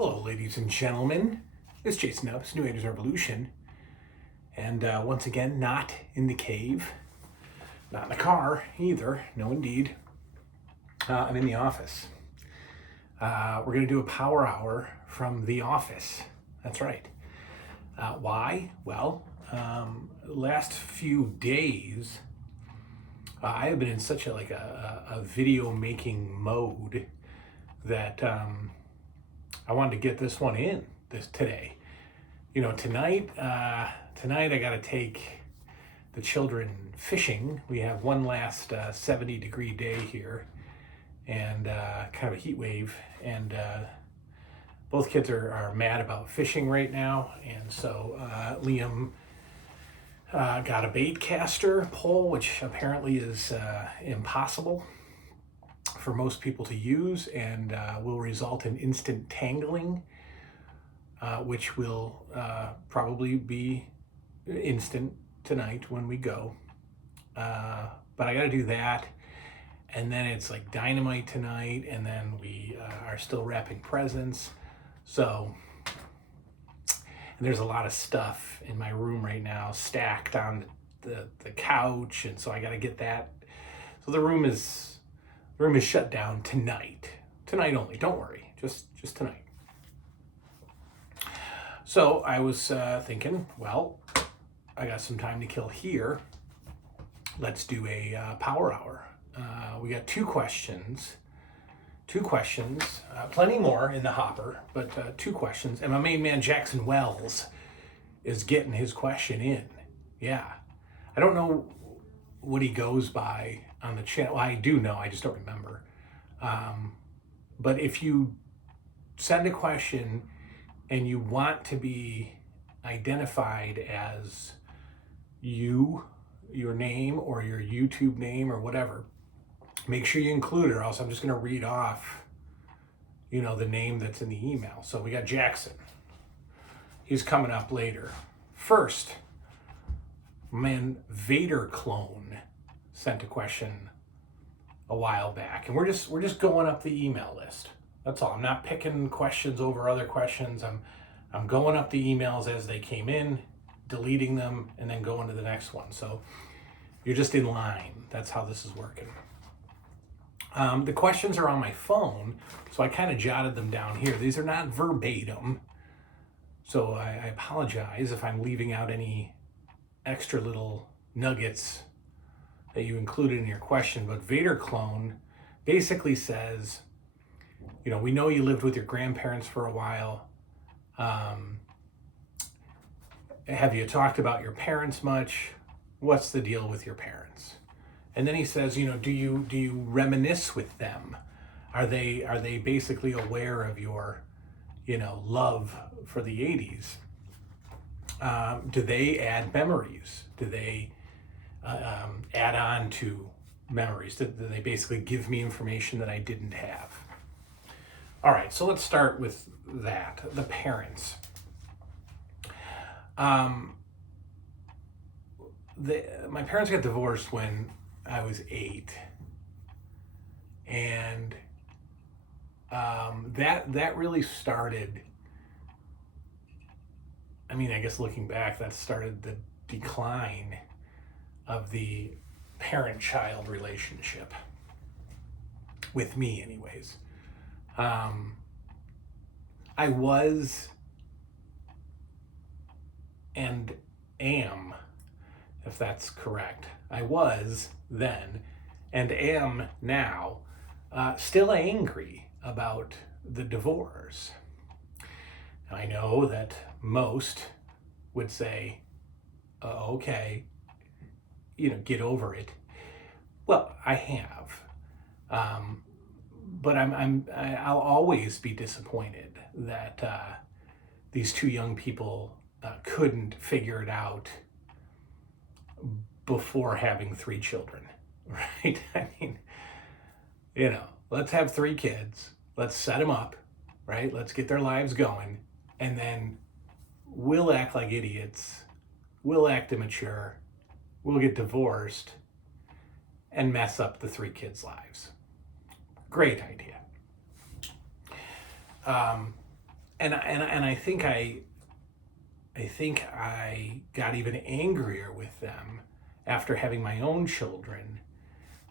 Hello, ladies and gentlemen. It's Jason Ups, New Age's Revolution. And once again, not in the cave, not in the car either. No, indeed. I'm in the office. We're going to do a power hour from the office. That's right. Why? Well, last few days, I have been in such a video making mode that I wanted to get this one in today. You know, tonight I got to take the children fishing. We have one last 70-degree day here, and kind of a heat wave. And both kids are mad about fishing right now. And so Liam got a bait caster pole, which apparently is impossible for most people to use, and will result in instant tangling, which will probably be instant tonight when we go. But I got to do that, and then it's like dynamite tonight, and then we are still wrapping presents. So, and there's a lot of stuff in my room right now stacked on the couch, and so I got to get that. So the room is shut down tonight. Tonight only. Don't worry. Just tonight. So I was thinking, well, I got some time to kill here. Let's do a power hour. We got two questions, plenty more in the hopper, but two questions. And my main man, Jackson Wells, is getting his question in. Yeah. I don't know what he goes by on the channel. Well, I do know, I just don't remember. But if you send a question and you want to be identified as your name or your YouTube name or whatever, make sure you include it, or else I'm just going to read off, the name that's in the email. So we got Jackson. He's coming up later. First, man, Vader Clone sent a question a while back, and we're just going up the email list. That's all. I'm not picking questions over other questions. I'm going up the emails as they came in, deleting them, and then going to the next one. So you're just in line. That's how this is working. The questions are on my phone, so I kind of jotted them down here. These are not verbatim, so I apologize if I'm leaving out any extra little nuggets that you included in your question. But Vader Clone basically says, we know you lived with your grandparents for a while. Have you talked about your parents much? What's the deal with your parents? And then he says, do you reminisce with them? Are they basically aware of your, love for the 80s? Do they add memories? Do they add on to memories? Do they basically give me information that I didn't have? All right, so let's start with that. The parents. My parents got divorced when I was 8, and that really started. I mean, I guess looking back, that started the decline of the parent-child relationship with me, anyways. I was and am, if that's correct. I was then and am now still angry about the divorce. I know that most would say, okay, get over it. Well, I have. But I'll always be disappointed that these two young people couldn't figure it out before having 3 children, right? I mean, let's have 3 kids. Let's set them up, right? Let's get their lives going, and then we'll act like idiots. We'll act immature. We'll get divorced and mess up the 3 kids' lives. Great idea. I think I got even angrier with them after having my own children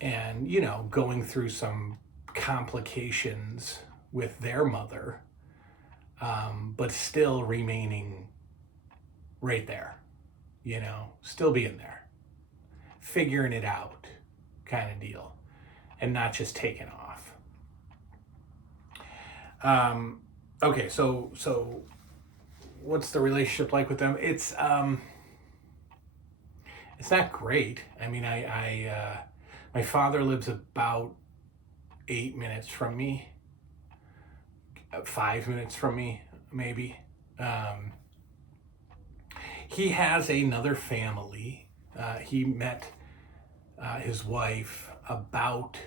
and, going through some complications with their mother, but still remaining right there, still being there, figuring it out kind of deal, and not just taking off. Okay, so what's the relationship like with them? It's not great. I mean, my father lives about 8 minutes from me, 5 minutes from me, maybe. He has another family. He met his wife about,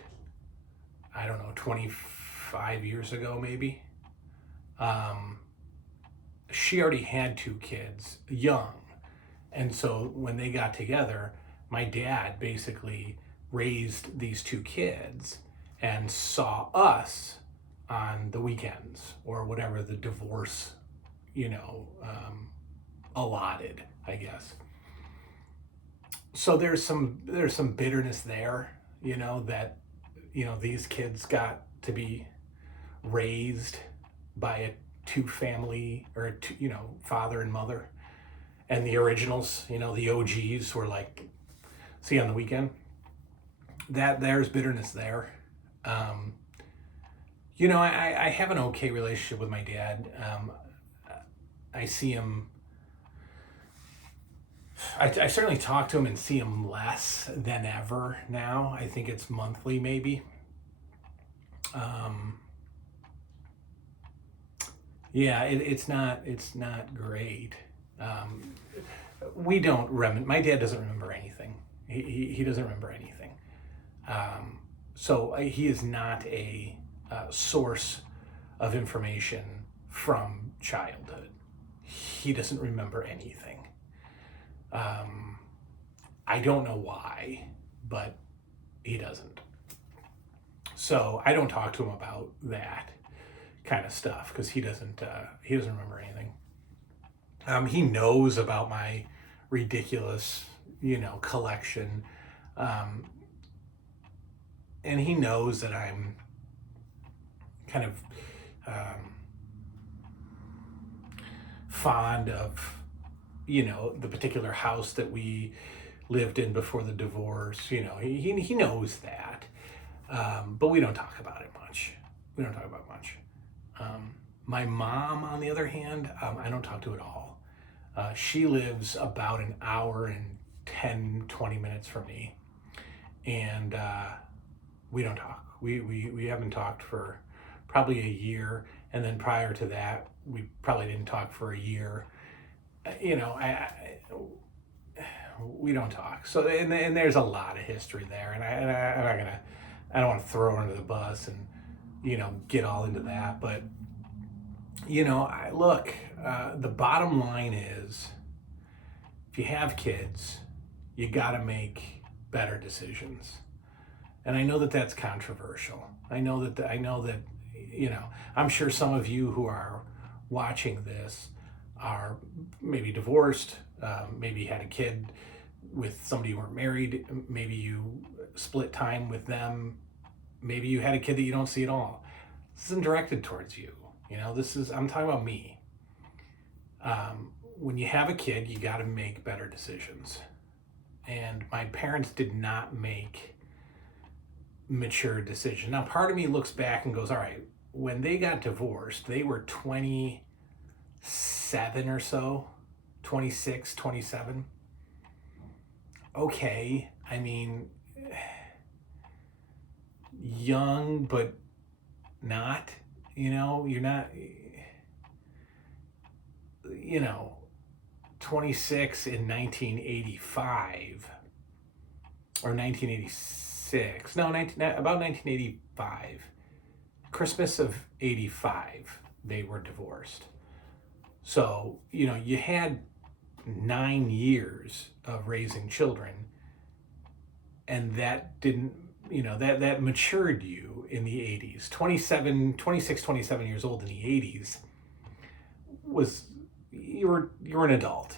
I don't know, 25 years ago, maybe. She already had 2 kids, young. And so when they got together, my dad basically raised these 2 kids and saw us on the weekends or whatever the divorce, allotted, I guess. So there's some bitterness there, that, these kids got to be raised by a 2 family or father and mother, and the originals, the OGs were like, see on the weekend. That there's bitterness there. I have an okay relationship with my dad. I see him. I certainly talk to him and see him less than ever now. I think it's monthly, maybe. Yeah, it's not great. We don't my dad doesn't remember anything. He doesn't remember anything. So he is not a source of information from childhood. He doesn't remember anything. I don't know why, but he doesn't. So I don't talk to him about that kind of stuff because he doesn't remember anything. He knows about my ridiculous, collection. And he knows that I'm kind of fond of, the particular house that we lived in before the divorce. He knows that. But we don't talk about it much. My mom, on the other hand, I don't talk to at all. She lives about an hour and 10, 20 minutes from me. And we don't talk. We haven't talked for probably a year. And then prior to that, we probably didn't talk for a year. We don't talk. So, and there's a lot of history there. And I don't want to throw her under the bus and, get all into that. But, the bottom line is, if you have kids, you got to make better decisions. And I know that that's controversial. I know that I'm sure some of you who are watching this are maybe divorced, maybe had a kid with somebody you weren't married, maybe you split time with them, maybe you had a kid that you don't see at all. This isn't directed towards you. I'm talking about me. When you have a kid, you got to make better decisions. And my parents did not make mature decisions. Now, part of me looks back and goes, all right, when they got divorced, they were 27 or so, 26, 27. Okay, I mean, young, but not, you're not, 26 in 1985 or 1986. No, about 1985. Christmas of 85, they were divorced. So, you had 9 years of raising children, and that didn't, that matured you in the 80s. 26, 27 years old in the 80s, you were an adult.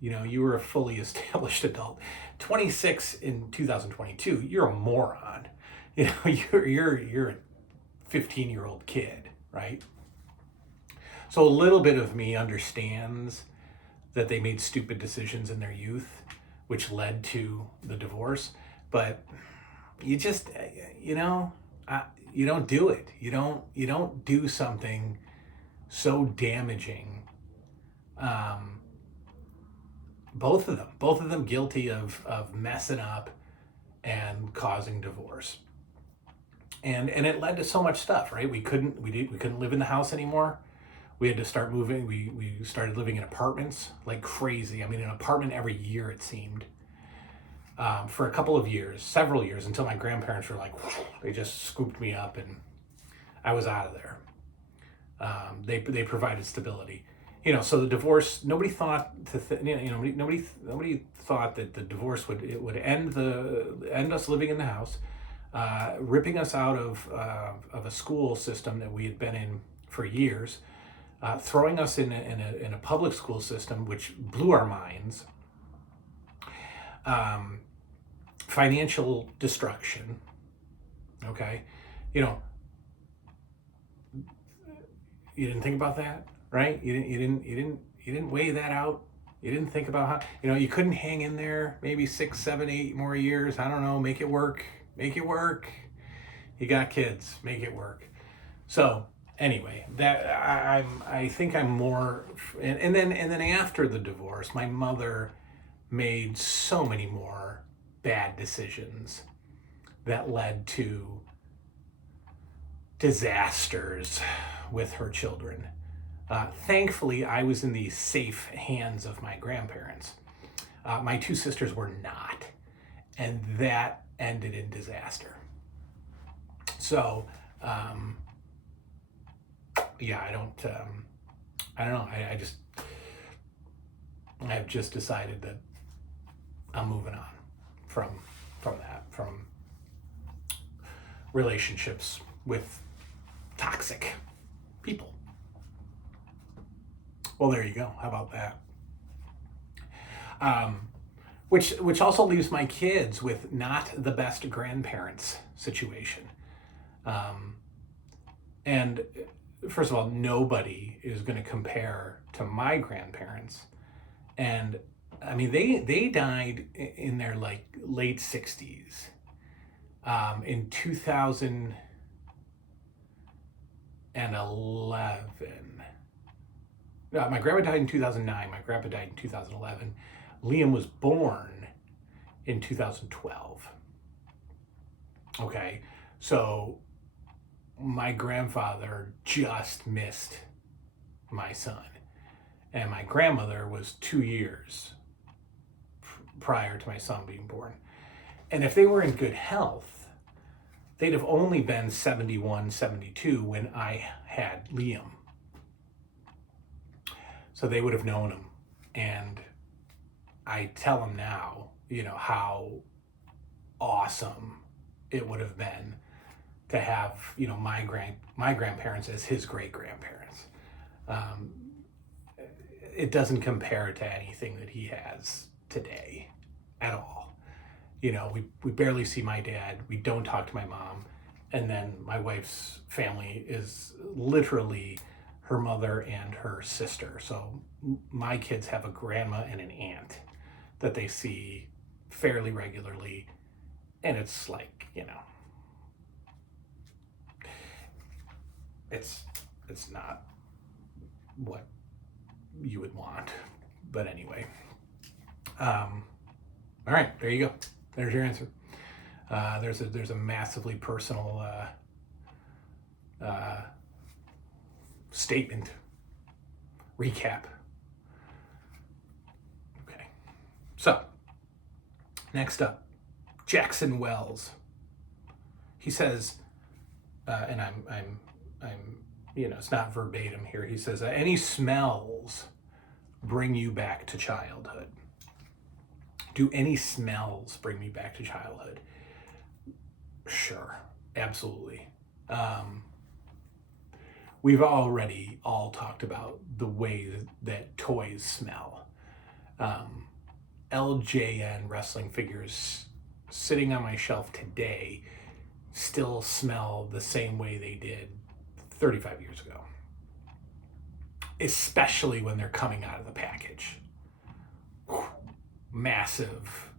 You were a fully established adult. 26 in 2022, you're a moron. You're a 15-year-old kid, right? So a little bit of me understands that they made stupid decisions in their youth, which led to the divorce. But you just, you don't do it. You don't do something so damaging. Both of them guilty of messing up and causing divorce. And it led to so much stuff, right? We couldn't live in the house anymore. We had to start moving. We started living in apartments like crazy. I mean, an apartment every year, it seemed. For a couple of years, several years, until my grandparents were like, they just scooped me up and I was out of there. They provided stability. So the divorce, nobody thought nobody thought that the divorce would end us living in the house, ripping us out of a school system that we had been in for years, throwing us in a public school system which blew our minds, financial destruction. Okay, you didn't think about that. Right? You didn't weigh that out. You didn't think about how, you couldn't hang in there maybe 6, 7, 8 more years. I don't know. Make it work. You got kids. Make it work. So anyway, I think I'm more, and then after the divorce, my mother made so many more bad decisions that led to disasters with her children. Thankfully, I was in the safe hands of my grandparents. My two sisters were not, and that ended in disaster. So, yeah, I don't know. I've just decided that I'm moving on from relationships with toxic people. Well, there you go. How about that? Which also leaves my kids with not the best grandparents situation. And first of all, nobody is going to compare to my grandparents. And I mean, they died in their late 60s. In 2011. My grandma died in 2009. My grandpa died in 2011. Liam was born in 2012. Okay, so my grandfather just missed my son. And my grandmother was 2 years prior to my son being born. And if they were in good health, they'd have only been 71, 72 when I had Liam. So they would have known him. And I tell them now, how awesome it would have been to have, my grandparents as his great-grandparents. It doesn't compare to anything that he has today at all. We barely see my dad. We don't talk to my mom. And then my wife's family is literally her mother and her sister. So my kids have a grandma and an aunt that they see fairly regularly. And it's like, it's not what you would want. But anyway. All right, there you go. There's your answer. There's a massively personal statement recap. Okay, so next up, Jackson Wells. He says, and I'm it's not verbatim here. He says, any smells bring you back to childhood? Do any smells bring me back to childhood? Sure, absolutely. we've already all talked about the way that toys smell. LJN wrestling figures sitting on my shelf today still smell the same way they did 35 years ago, especially when they're coming out of the package. Whew. Massive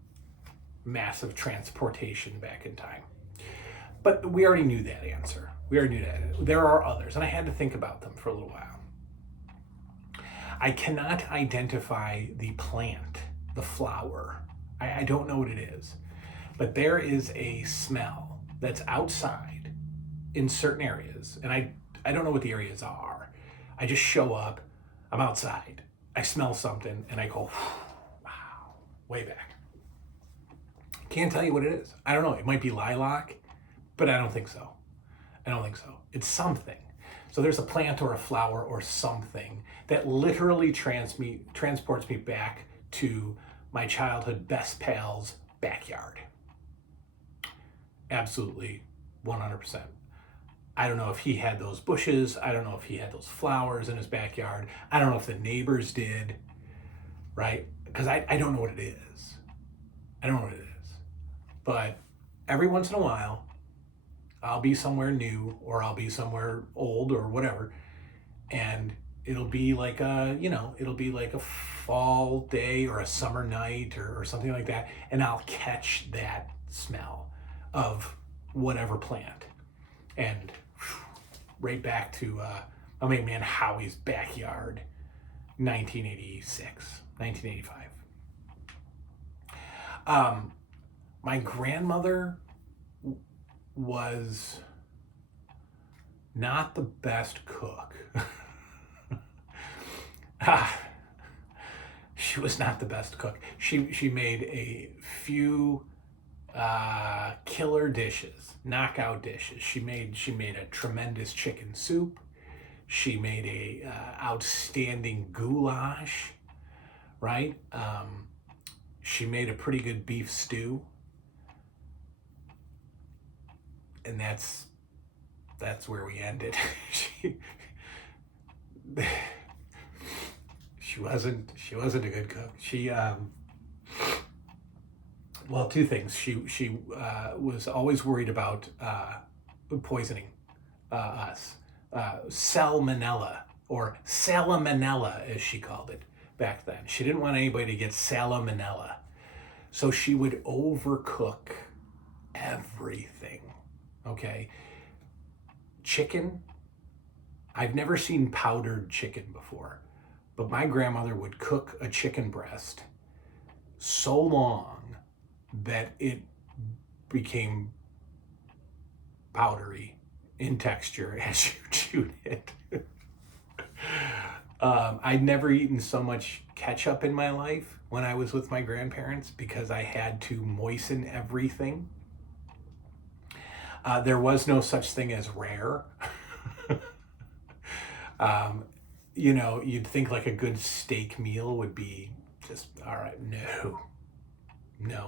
transportation back in time. But we already knew that answer. We already knew that. There are others, and I had to think about them for a little while. I cannot identify the plant, the flower. I don't know what it is. But there is a smell that's outside in certain areas, and I don't know what the areas are. I just show up, I'm outside, I smell something, and I go, wow, way back. Can't tell you what it is. I don't know. It might be lilac, but I don't think so. It's something. So there's a plant or a flower or something that literally transports me back to my childhood best pal's backyard. Absolutely, 100%. I don't know if he had those bushes. I don't know if he had those flowers in his backyard. I don't know if the neighbors did, right? Because I don't know what it is. But every once in a while, I'll be somewhere new or I'll be somewhere old or whatever, and it'll be like a fall day or a summer night or something like that, and I'll catch that smell of whatever plant, and right back to my main man Howie's backyard, 1985. My grandmother was not the best cook. She was not the best cook. She made a few killer dishes, knockout dishes. She made a tremendous chicken soup. She made a outstanding goulash, right? She made a pretty good beef stew. And that's where we ended. She wasn't a good cook. She well, two things. She was always worried about poisoning us. Salmonella, or salmonella as she called it back then. She didn't want anybody to get salmonella. So she would overcook everything. Okay. Chicken. I've never seen powdered chicken before, but my grandmother would cook a chicken breast so long that it became powdery in texture as you chewed it. I'd never eaten so much ketchup in my life when I was with my grandparents because I had to moisten everything. There was no such thing as rare. You'd think like a good steak meal would be just, all right, no.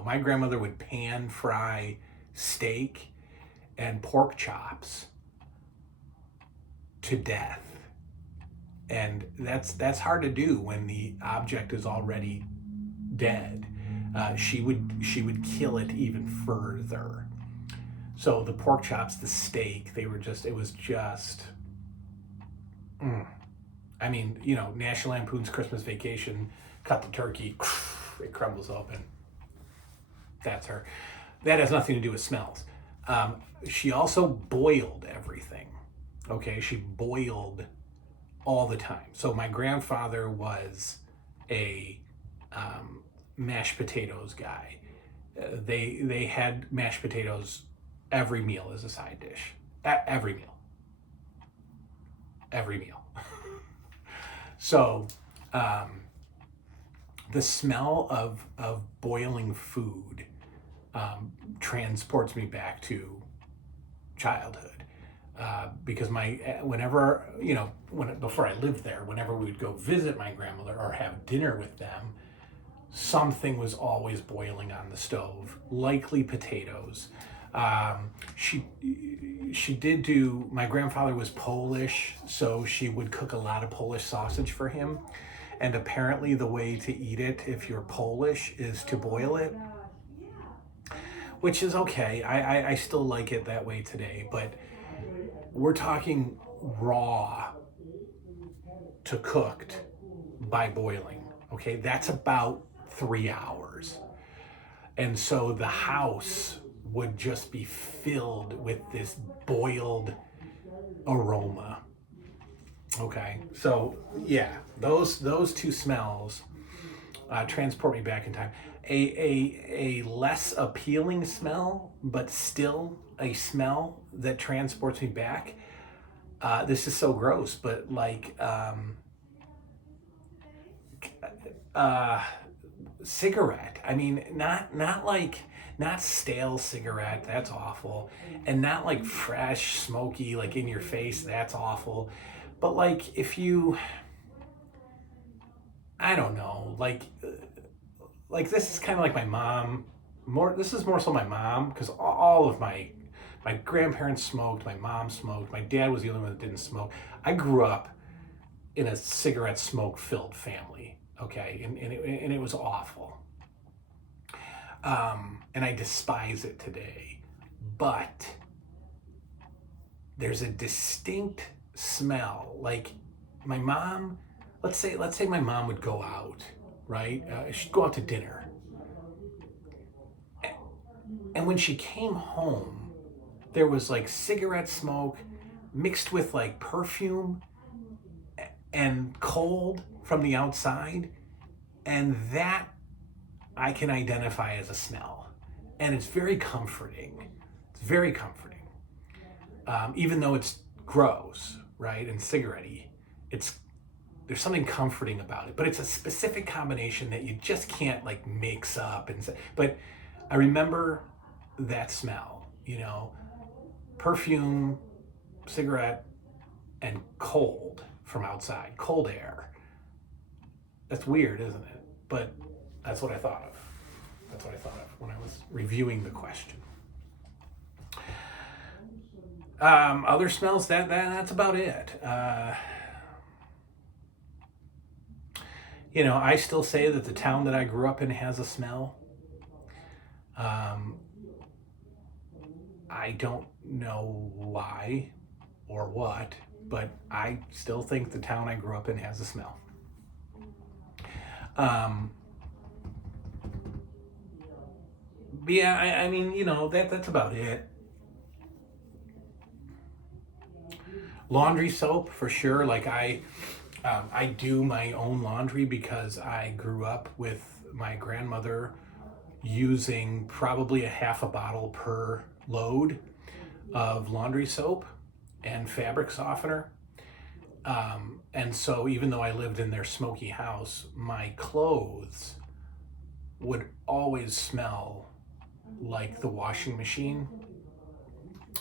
My grandmother would pan fry steak and pork chops to death. And that's hard to do when the object is already dead. She would kill it even further. So the pork chops, the steak, it was just, National Lampoon's Christmas Vacation, cut the turkey, it crumbles open. That's her. That has nothing to do with smells. She also boiled everything. Okay, she boiled all the time. So my grandfather was a mashed potatoes guy. They had mashed potatoes every meal as a side dish. Every meal. So the smell of boiling food transports me back to childhood. Because before I lived there, whenever we would go visit my grandmother or have dinner with them, something was always boiling on the stove, likely potatoes. She did do, my grandfather was Polish, so she would cook a lot of Polish sausage for him. And apparently the way to eat it, if you're Polish, is to boil it, which is okay. I still like it that way today, but we're talking raw to cooked by boiling. Okay, that's about 3 hours. And so the house would just be filled with this boiled aroma. Okay, so yeah, those two smells transport me back in time. A less appealing smell, but still a smell that transports me back. This is so gross, but like cigarette. I mean, not stale cigarette. That's awful, and not like fresh, smoky, like in your face. That's awful. But like if you, I don't know, like this is kind of like my mom. This is more so my mom, because all of my grandparents smoked, my mom smoked, my dad was the only one that didn't smoke. I grew up in a cigarette smoke-filled family, okay, and it was awful. And I despise it today, but there's a distinct smell. Like my mom, let's say my mom would go out, right? She'd go out to dinner, and when she came home, there was like cigarette smoke mixed with like perfume and cold from the outside, and that I can identify as a smell, and it's very comforting. It's very comforting, even though it's gross, right, and cigarette-y. There's something comforting about it, but it's a specific combination that you just can't like mix up. But I remember that smell, perfume, cigarette, and cold from outside, cold air. That's weird, isn't it? But that's what I thought of. That's what I thought of when I was reviewing the question. Other smells, that's about it. I still say that the town that I grew up in has a smell. I don't know why or what, but I still think the town I grew up in has a smell. But yeah, I mean, that's about it. Laundry soap, for sure. Like I do my own laundry because I grew up with my grandmother using probably a half a bottle per load of laundry soap and fabric softener. And so even though I lived in their smoky house, my clothes would always smell like the washing machine.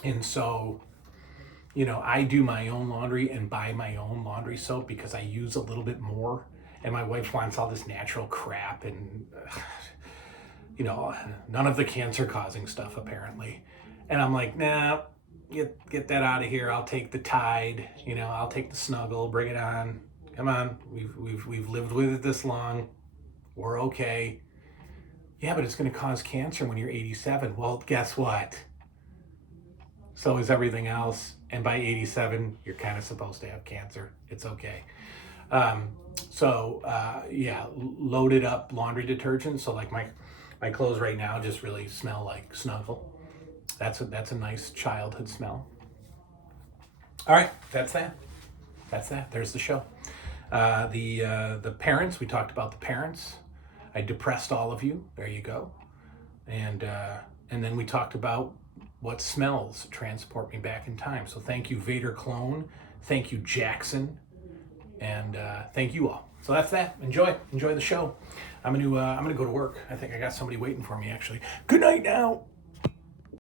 And so, I do my own laundry and buy my own laundry soap because I use a little bit more. And my wife wants all this natural crap and, none of the cancer-causing stuff, apparently. And I'm like, nah, get that out of here. I'll take the Tide, I'll take the Snuggle, bring it on. Come on, we've lived with it this long. We're okay. Yeah, but it's going to cause cancer when you're 87. Well, guess what? So is everything else. And by 87, you're kind of supposed to have cancer. It's okay. Loaded up laundry detergent. So like my clothes right now just really smell like Snuggle. That's a nice childhood smell. All right, that's that. There's the show. The parents, we talked about the parents. I depressed all of you. There you go. And then we talked about what smells transport me back in time. So thank you, Vader Clone. Thank you, Jackson. And thank you all. So that's that. Enjoy the show. I'm gonna go to work. I think I got somebody waiting for me, actually. Good night now.